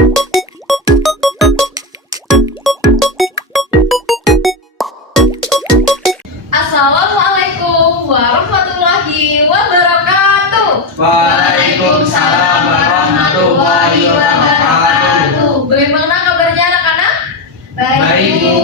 Assalamualaikum warahmatullahi wabarakatuh. Waalaikumsalam warahmatullahi wabarakatuh. Bagaimana kabarnya anak-anak? Baik, Bu.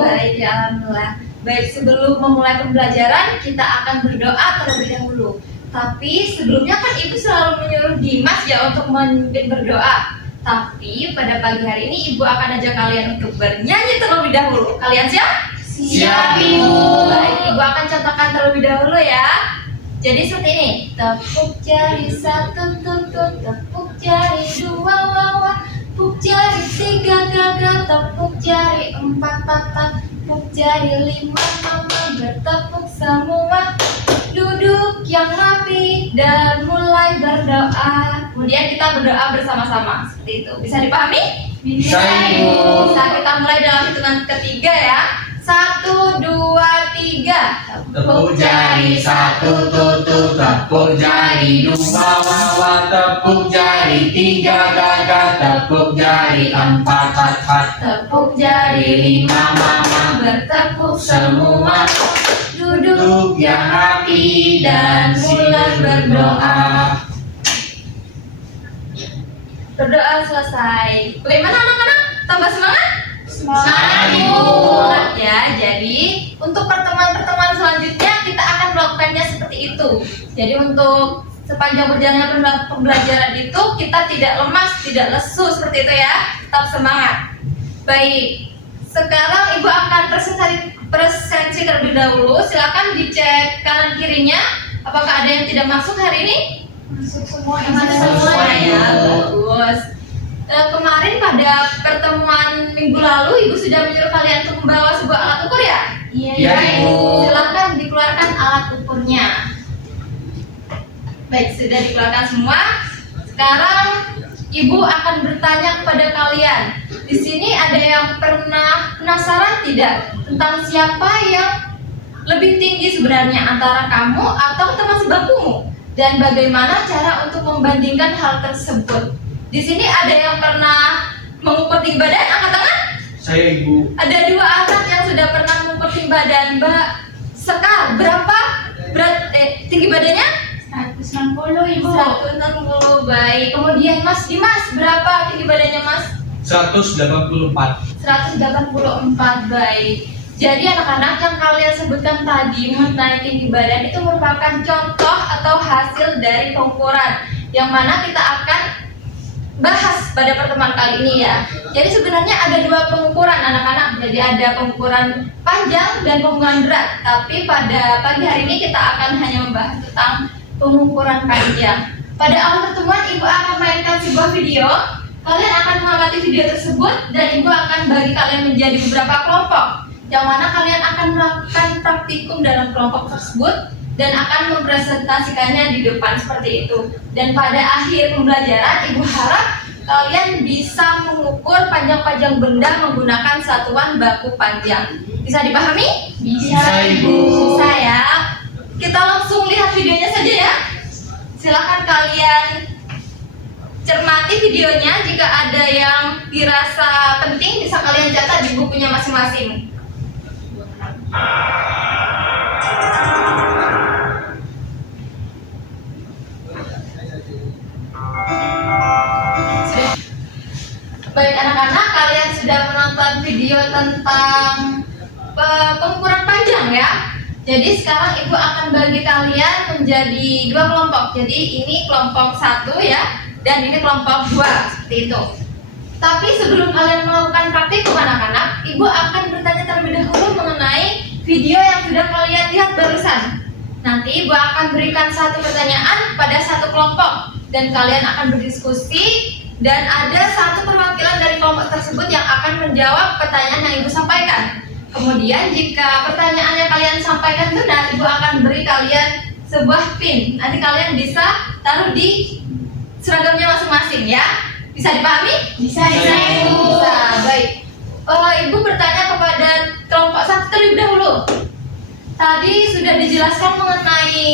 Baik, ya, alhamdulillah. Baik, sebelum memulai pembelajaran kita akan berdoa terlebih dahulu. Tapi sebelumnya kan Ibu selalu menyuruh Dimas ya untuk memimpin berdoa. Tapi pada pagi hari ini Ibu akan ajak kalian untuk bernyanyi terlebih dahulu. Kalian siap? Siap, Ibu. Baik, Ibu akan contohkan terlebih dahulu ya. Jadi seperti ini. Tepuk jari satu tutut, tepuk jari dua wawa, tepuk jari tiga gagal, tepuk jari empat patah, tepuk jari lima mama, bertepuk semua. Duduk yang rapi dan mulai berdoa. Kemudian kita berdoa bersama-sama seperti itu. Bisa dipahami? Bisa, Ibu. Bisa, kita mulai dalam hitungan ketiga ya. 1, 2, 3. Tepuk jari satu tutut, tepuk jari dua wawa, tepuk jari tiga gagah, tepuk jari empat pat, Tepuk jari lima mama, bertepuk semua. Duduk yang rapi dan mulai berdoa. Berdoa selesai. Bagaimana anak-anak? Tambah semangat? Semangat, Ibu. Semangat ya. Jadi untuk pertemuan-pertemuan selanjutnya kita akan melakukannya seperti itu. Jadi untuk sepanjang perjalanan pembelajaran itu kita tidak lemas, tidak lesu seperti itu ya. Tetap semangat. Baik. Sekarang Ibu akan presentasi terlebih dahulu. Silakan dicek kanan kirinya. Apakah ada yang tidak masuk hari ini? Masuk semua. Masuk semua ya. Bagus. Kemarin pada pertemuan minggu lalu Ibu sudah menyuruh kalian untuk membawa sebuah alat ukur ya? Iya, Ibu. Silakan dikeluarkan alat ukurnya. Baik, sudah dikeluarkan semua. Sekarang Ibu akan bertanya kepada kalian. Di sini ada yang pernah penasaran tidak tentang siapa yang lebih tinggi sebenarnya antara kamu atau teman sebangkumu? Dan bagaimana cara untuk membandingkan hal tersebut? Di sini ada yang pernah mengukur tinggi badan, angkat tangan. Saya, Ibu. Ada 2 anak yang sudah pernah mengukur tinggi badan. Mbak Sekar, berapa tinggi badannya? 160, Ibu. 160, baik. Kemudian Mas Dimas, berapa tinggi badannya Mas? 184. 184, baik. Jadi anak-anak yang kalian sebutkan tadi mengenai tinggi badan itu merupakan contoh atau hasil dari pengukuran yang mana kita akan bahas pada pertemuan kali ini ya. Jadi sebenarnya ada 2 pengukuran anak-anak. Jadi ada pengukuran panjang dan pengukuran berat. Tapi pada pagi hari ini kita akan hanya membahas tentang pengukuran panjang. Pada awal pertemuan Ibu akan mainkan sebuah video. Kalian akan mengamati video tersebut dan Ibu akan bagi kalian menjadi beberapa kelompok, yang mana kalian akan melakukan praktikum dalam kelompok tersebut dan akan mempresentasikannya di depan seperti itu. Dan pada akhir pembelajaran Ibu harap kalian bisa mengukur panjang-panjang benda menggunakan satuan baku panjang. Bisa dipahami? Bisa, Ibu. Bisa ya. Kita langsung lihat videonya saja ya. Silakan kalian cermati videonya. Jika ada yang dirasa penting bisa kalian catat di bukunya masing-masing. Baik anak-anak, kalian sudah menonton video tentang pengukuran panjang ya. Jadi sekarang Ibu akan bagi kalian menjadi 2 kelompok. Jadi ini kelompok 1 ya, dan ini kelompok 2 seperti itu. Tapi sebelum kalian melakukan praktikum anak-anak, Ibu akan bertanya terlebih dahulu mengenai video yang sudah kalian lihat barusan. Nanti Ibu akan berikan 1 pertanyaan pada 1 kelompok dan kalian akan berdiskusi. Dan ada 1 perwakilan dari kelompok tersebut yang akan menjawab pertanyaan yang Ibu sampaikan. Kemudian jika pertanyaan yang kalian sampaikan benar, Ibu akan beri kalian sebuah pin. Nanti kalian bisa taruh di seragamnya masing-masing ya. Bisa dipahami? Bisa, Ibu. Bisa, baik. Ibu bertanya kepada kelompok 1 terlebih dahulu. Tadi sudah dijelaskan mengenai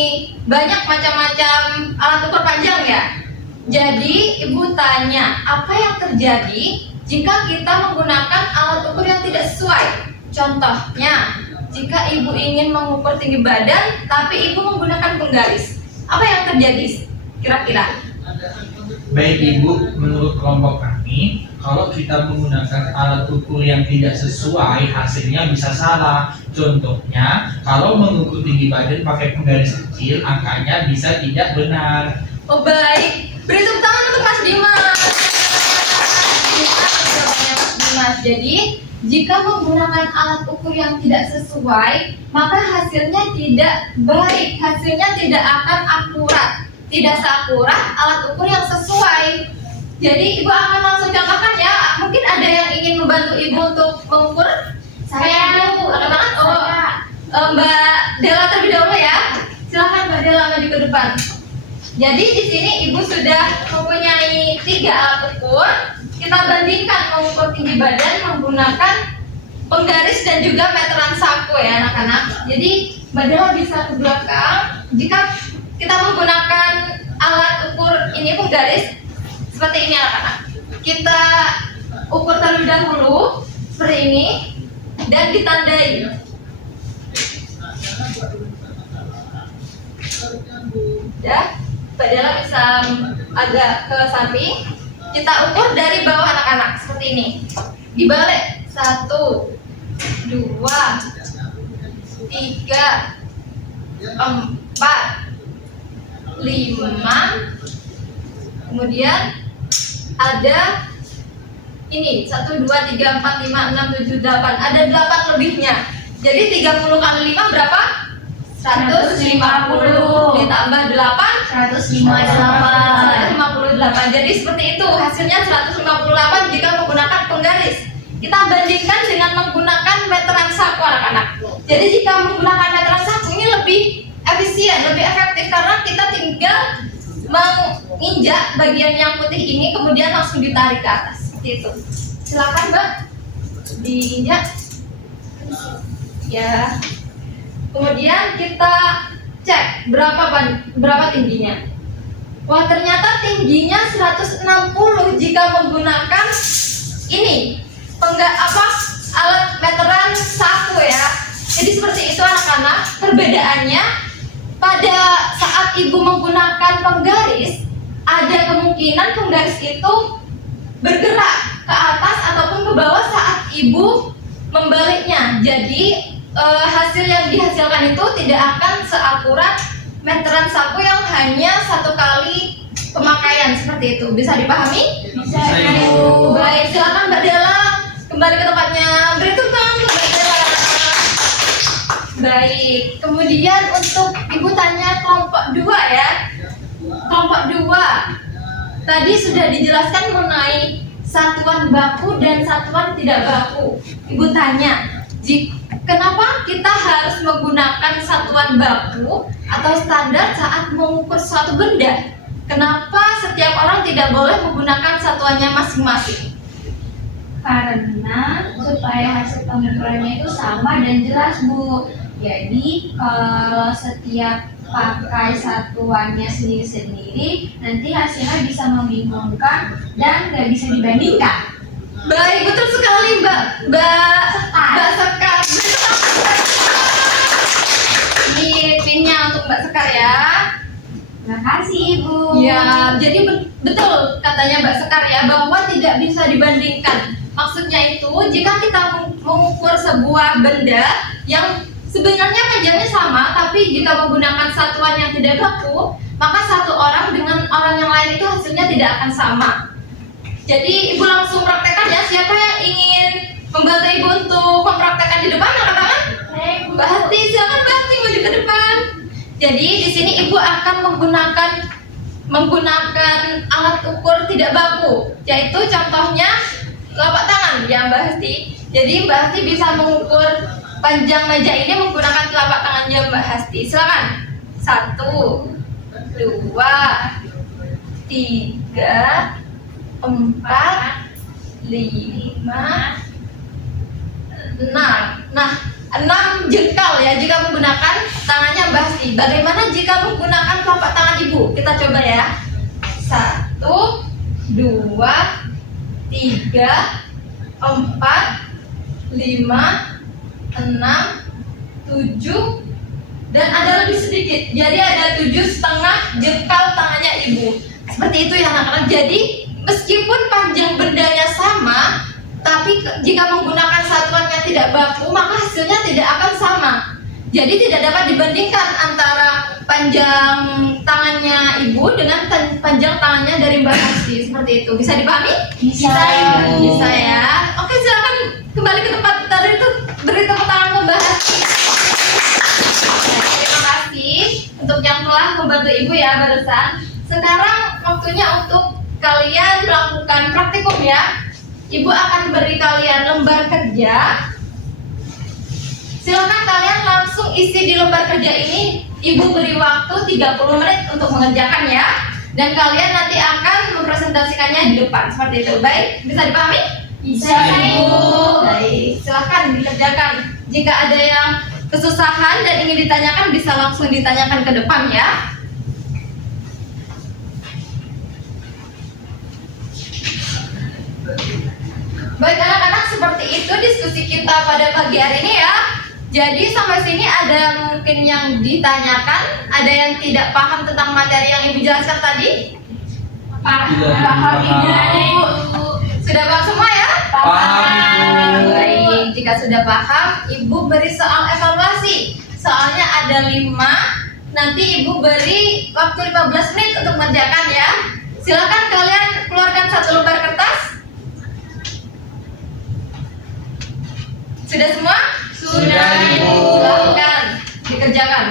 banyak macam-macam alat ukur panjang ya. Jadi ibu tanya, apa yang terjadi jika kita menggunakan alat ukur yang tidak sesuai? Contohnya, jika ibu ingin mengukur tinggi badan, tapi ibu menggunakan penggaris, apa yang terjadi kira-kira? Baik Ibu, menurut kelompok kami, kalau kita menggunakan alat ukur yang tidak sesuai, hasilnya bisa salah. Contohnya, kalau mengukur tinggi badan pakai penggaris kecil, angkanya bisa tidak benar. Oh baik, beri tepuk tangan untuk Mas Dimas. Jawabannya Mas Dimas. Jadi, jika menggunakan alat ukur yang tidak sesuai, maka hasilnya tidak baik, hasilnya tidak akan akurat. Tidak seakurat alat ukur yang sesuai. Jadi ibu akan langsung contohkan ya. Mungkin ada yang ingin membantu ibu untuk mengukur? Saya. Bu, angkat tangan. Mbak Dela terlebih dahulu ya. Silakan Mbak Dela maju ke depan. Jadi di sini ibu sudah mempunyai 3 alat ukur. Kita bandingkan mengukur tinggi badan menggunakan penggaris dan juga meteran saku ya anak-anak. Jadi Mbak Dela bisa ke belakang. Jika kita menggunakan alat ukur ini penggaris seperti ini anak-anak. Kita ukur terlebih dahulu seperti ini dan ditandai. Ya, Mbak Dela bisa agak ke samping. Kita ukur dari bawah anak-anak seperti ini. Dibalik 1, 2, 3, 4, 5, kemudian ada ini 1, 2, 3, 4, 5, 6, 7, 8, ada 8 lebihnya. Jadi 30 kali 5 berapa? 150 ditambah 8 158. Jadi seperti itu hasilnya 158 jika menggunakan penggaris. Kita bandingkan dengan menggunakan meteran saku anak-anak. Jadi jika menggunakan meteran saku ini lebih efisien, lebih efektif karena kita tinggal menginjak bagian yang putih ini kemudian langsung ditarik ke atas seperti itu. Silakan Mbak, diinjak. Ya. Kemudian kita cek berapa tingginya. Wah ternyata tingginya 160 jika menggunakan ini alat meteran saku ya. Jadi seperti itu anak-anak. Perbedaannya pada saat ibu menggunakan penggaris, ada kemungkinan penggaris itu bergerak ke atas ataupun ke bawah saat ibu membaliknya. Jadi hasil yang dihasilkan itu tidak akan seakurat meteran saku yang hanya 1 kali pemakaian seperti itu. Bisa dipahami? Bisa, Ibu. Baik, silakan Mbak Dela kembali ke tempatnya. Beri tepuk tangan untuk Mbak Dela. Baik, kemudian untuk ibu tanya kelompok 2 ya. Kelompok 2 tadi sudah dijelaskan mengenai satuan baku dan satuan tidak baku. Ibu tanya, kenapa kita harus menggunakan satuan baku atau standar saat mengukur suatu benda? Kenapa setiap orang tidak boleh menggunakan satuannya masing-masing? Karena supaya hasil pengukurannya itu sama dan jelas Bu. Jadi kalau setiap pakai satuannya sendiri-sendiri, nanti hasilnya bisa membingungkan dan nggak bisa dibandingkan. Baik, betul sekali Mbak Sekar. Ini pinnya untuk Mbak Sekar ya. Terima kasih Ibu. Ya, jadi betul katanya Mbak Sekar ya bahwa tidak bisa dibandingkan. Maksudnya itu jika kita mengukur sebuah benda yang sebenarnya panjangnya sama, tapi jika menggunakan satuan yang tidak baku, maka satu orang dengan orang yang lain itu hasilnya tidak akan sama. Jadi ibu langsung praktekkan ya. Siapa yang ingin membantu ibu untuk mempraktekkan di depan? Angkat tangan. Mbak Hati, silakan Mbak Hati maju ke depan. Jadi di sini ibu akan menggunakan alat ukur tidak baku, yaitu contohnya telapak tangan ya Mbak Hati. Jadi Mbak Hati bisa mengukur panjang meja ini menggunakan telapak tangannya Mbak Hasti. Silakan. 1, 2, 3, 4, 5, 6. Nah, 6 jengkal ya jika menggunakan tangannya Mbak Hasti. Bagaimana jika menggunakan telapak tangan ibu? Kita coba ya. 1, 1, 2, 3, 4, 5, 6, 7, dan ada lebih sedikit. Jadi ada 7,5 jengkal tangannya ibu. Seperti itu ya anak-anak. Jadi meskipun panjang bendanya sama, tapi jika menggunakan satuan yang tidak baku, maka hasilnya tidak akan sama. Jadi tidak dapat dibandingkan antara panjang tangannya ibu dengan panjang tangannya dari Mbak Hasti. Seperti itu. Bisa dipahami? Bisa. Ibu? Bisa ya. Oke, silakan kembali ke tempat tadi itu. Beri tepuk tangan ke Mbak Hasti. Terima kasih untuk yang telah membantu ibu ya barusan. Sekarang waktunya untuk kalian melakukan praktikum ya. Ibu akan beri kalian lembar kerja. Silakan kalian langsung isi di lembar kerja ini. Ibu beri waktu 30 menit untuk mengerjakan ya. Dan kalian nanti akan mempresentasikannya di depan seperti itu. Baik, bisa dipahami? Bisa, Ibu. Baik, silakan dikerjakan. Jika ada yang kesusahan dan ingin ditanyakan, bisa langsung ditanyakan ke depan ya. Baik anak-anak, seperti itu diskusi kita pada pagi hari ini ya. Jadi sampai sini ada mungkin yang ditanyakan, ada yang tidak paham tentang materi yang ibu jelaskan tadi? Paham ibu. Sudah paham semua ya? Paham, Ibu. Baik, jika sudah paham, ibu beri soal evaluasi. Soalnya ada 5. Nanti ibu beri waktu 15 menit untuk mengerjakan ya. Silakan kalian keluarkan satu lembar kertas. Sudah semua? Sudah, Ibu. Silakan dikerjakan.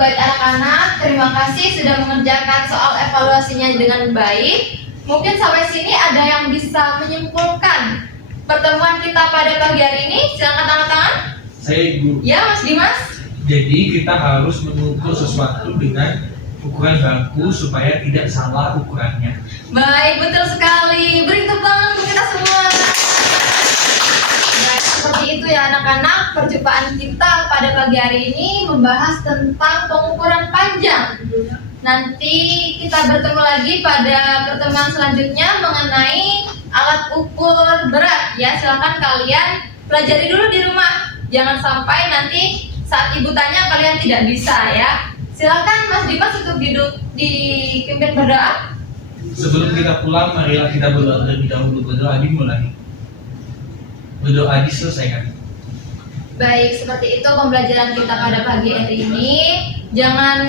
Baik anak-anak, terima kasih sudah mengerjakan soal evaluasinya dengan baik. Mungkin sampai sini ada yang bisa menyimpulkan pertemuan kita pada pagi hari ini. Silakan tanda tangan. Saya Ibu. Ya, Mas Dimas. Jadi kita harus mengukur sesuatu dengan ukuran baku supaya tidak salah ukurannya. Baik, betul sekali. Beri tepuk tangan untuk kita semua. Baik, seperti itu ya anak-anak. Perjumpaan kita pada pagi hari ini membahas tentang pengukuran panjang. Nanti kita bertemu lagi pada pertemuan selanjutnya mengenai alat ukur berat ya. Silakan kalian pelajari dulu di rumah. Jangan sampai nanti saat ibu tanya kalian tidak bisa ya. Silakan Mas Dimas untuk dipimpin berdoa. Sebelum kita pulang, marilah kita berdoa terlebih dahulu. Berdoa dimulai. Berdoa diselesaikan. Baik, seperti itu pembelajaran kita pada pagi hari ini. Jangan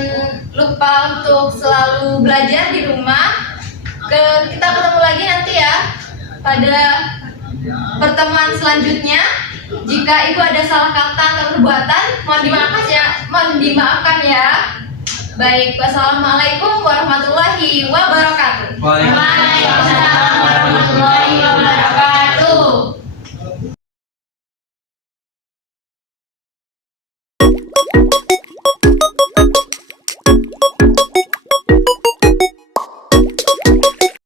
lupa untuk selalu belajar di rumah. Kita ketemu lagi nanti ya pada pertemuan selanjutnya. Jika ibu ada salah kata atau perbuatan, mohon dimaafkan ya. Baik, wassalamualaikum warahmatullahi wabarakatuh. Waalaikumsalam.